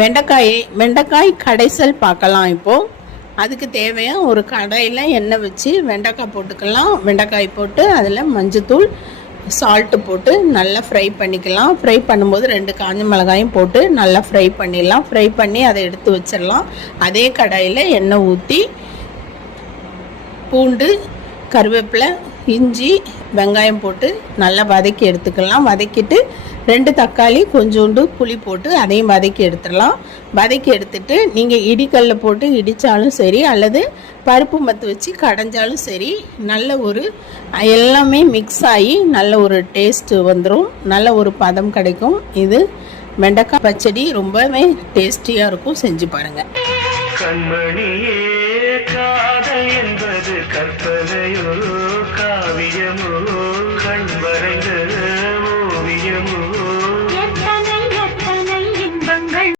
வெண்டைக்காய் கடைசல் பார்க்கலாம். இப்போது அதுக்கு தேவையாக ஒரு கடாயில் எண்ணெய் வச்சு வெண்டைக்காய் போட்டுக்கலாம். வெண்டைக்காய் போட்டு அதில் மஞ்சத்தூள் சால்ட்டு போட்டு நல்லா ஃப்ரை பண்ணிக்கலாம். ஃப்ரை பண்ணும்போது 2 காஞ்ச மிளகாயும் போட்டு நல்லா ஃப்ரை பண்ணிடலாம். ஃப்ரை பண்ணி அதை எடுத்து வச்சிடலாம். அதே கடாயில் எண்ணெய் ஊற்றி பூண்டு, கருவேப்பிலை, இஞ்சி, வெங்காயம் போட்டு நல்லா வதக்கி எடுத்துக்கலாம். வதக்கிட்டு 2 தக்காளி, கொஞ்சோண்டு புளி போட்டு அதையும் வதக்கி எடுத்துடலாம். வதக்கி எடுத்துட்டு நீங்கள் இடிக்கல்ல போட்டு இடித்தாலும் சரி அல்லது பருப்பு மத்து வச்சு கடைஞ்சாலும் சரி, நல்ல ஒரு எல்லாமே மிக்ஸ் ஆகி நல்ல ஒரு டேஸ்ட்டு வந்துடும். நல்ல ஒரு பதம் கிடைக்கும். இது வெண்டைக்காய் பச்சடி ரொம்பவே டேஸ்டியாக இருக்கும். செஞ்சு பாருங்கள். கண்மணியே காதல் என்பது கற்பனையோ